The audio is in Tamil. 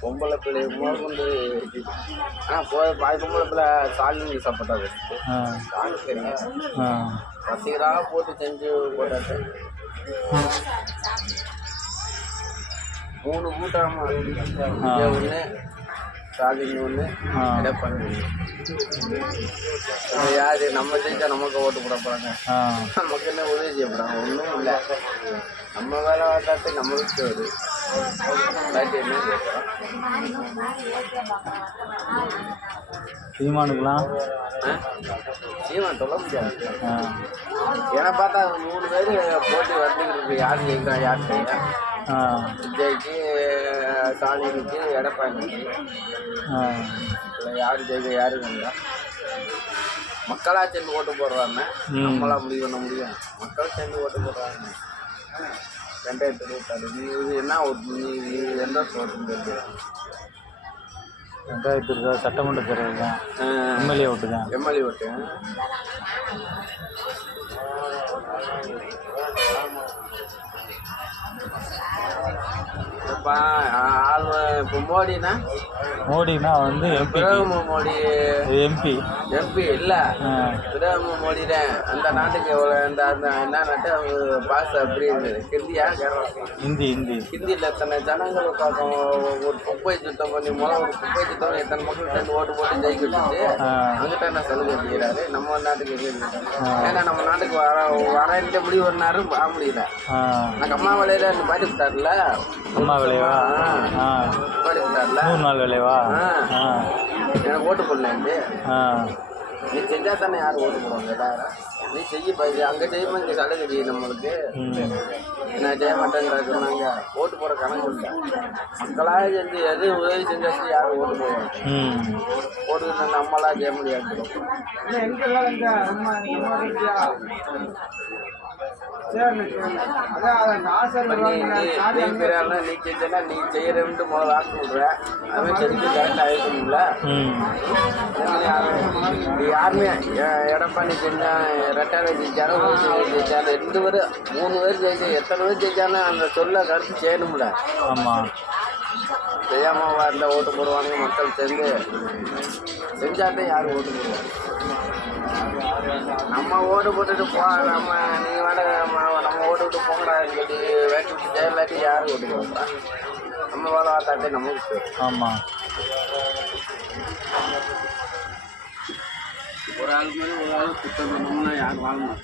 பொம்பளை பிள்ளை முதல் கொண்டு ஆனால் போ பாதி பொம்பளை பிள்ளை ஸ்டாலின் சரிங்க ஆ. ரசிகராக போட்டு செஞ்சு போட்டாச்சு மூணு கூட்டமா விஜய் ஒன்று ஸ்டாலின் ஒன்று. எடப்பாடி யாரு? நம்ம ஜெயிச்சா நமக்கு ஓட்டு போட போகிறாங்க நமக்கு என்ன உதவி செய்ய போகிறாங்க ஒன்றும் இல்லை. நம்ம வேலை வாட்டாட்டு நம்மளுக்கு வருது சீமானுக்கலாம்? சீமான் சொல்ல முடியாது. ஏன்னா பார்த்தா மூணு பேர் போட்டி வந்துக்கிட்டு இருக்கு யார் ஜெயிக்கிறா யார் செய்யறா? ஆ. விஜய்க்கு ஸ்டாலினுக்கு எடப்பாடிக்கு யார் ஜெயிக்க யாரு வேண்டா மக்களாக சேர்ந்து ஓட்டு போடுறாங்க. நம்மளா முடிவு பண்ண முடியும். மக்கள் சேர்ந்து ஓட்டு போடுறாங்க. ரெண்டாயிரத்தி இருபத்தாறு நீ இது என்ன ஓட்டு நீ எந்த தெரிஞ்சு ரெண்டாயிரத்தி இருபது சட்டமன்ற தேர்தல் தான். எம்எல்ஏ ஓட்டு தான். எம்எல்ஏ ஓட்டு. இப்போ ஆள் இப்போ மோடினா? மோடினா வந்து எம்பி பிரதம மோடி. எம்பி எம்பி இல்லை. பிரதம மோடி தான் அந்த நாட்டுக்கு எவ்வளோ அந்த அந்த என்ன நாட்டு அவங்க பாஷை அப்படி இருந்தது. ஹிந்தியா ஹிந்தி ஹிந்தி. ஹிந்தியில் எத்தனை ஜனங்கள் பார்க்கும் ஒரு குப்பை சுத்தம் பண்ணி முதல்ல ஒரு குப்பை சுத்தம் எத்தனை மக்கள் சேர்ந்து ஓட்டு போட்டு ஜெயிக்க வச்சுட்டு அங்கிட்ட என்ன சலுகை செய்கிறாரு? நம்ம நாட்டுக்கு. ஏன்னா நம்ம நாட்டுக்கு வர வரேன்ட்டு முடிவு பண்ணாரு வர முடியல. அம்மா வேலையில இந்த பாடி விட்டார்ல அம்மா விளைவா விட்டார்ல நூறு நாள் ஆ. எனக்கு ஓட்டு போடலேன்ட்டு நீ செஞ்சா தானே யார் ஓட்டு போடுவாங்க? நீ செய்ய பாரு அங்கே செய்யுமா இங்கே சலுகை செய்யும் நம்மளுக்கு. நான் செய்ய மாட்டேங்கிறாங்க ஓட்டு போட கணக்கு இல்லை. மக்களாக செஞ்சு எது உதவி செஞ்சாச்சு யாரும் ஓட்டு போடுவாங்க ஓட்டு நம்மளாக செய்ய முடியாது. நீ நீ பெரியாள்னா நீ செய்யறேன்ட்டு முதல்ல ஆட்டு விடுற அவன் செஞ்சு கரெக்டாக இது யாருமே எடப்பாடி செஞ்சா ரெட்டாலை ஜெயிச்சாலும் ஓசி ஜெயிச்சாலும் ரெண்டு பேர் மூணு பேர் ஜெயிச்சு எத்தனை பேர் ஜெயிச்சாலும் அந்த சொல்ல கருத்து செய்யணும்ல ஆமாம் செய்யாம வரல ஓட்டு போடுவாங்க மக்கள் சேர்ந்து. செஞ்சாட்டே யாரும் ஓட்டு போடுவாங்க? நம்ம ஓட்டு போட்டுட்டு போ நம்ம நீ வேட நம்ம நம்ம ஓட்டு விட்டு போங்கடா சொல்லி வேட்டி விட்டு ஜெயலாட்டி யாரும் ஓட்டு போடுறா? நம்ம வேலை பார்த்தாட்டே நமக்கு. ஆமாம் ஒரு ஆள் மாதிரி ஒரு ஆள் குத்தம் பண்ணோம்னா யாரும்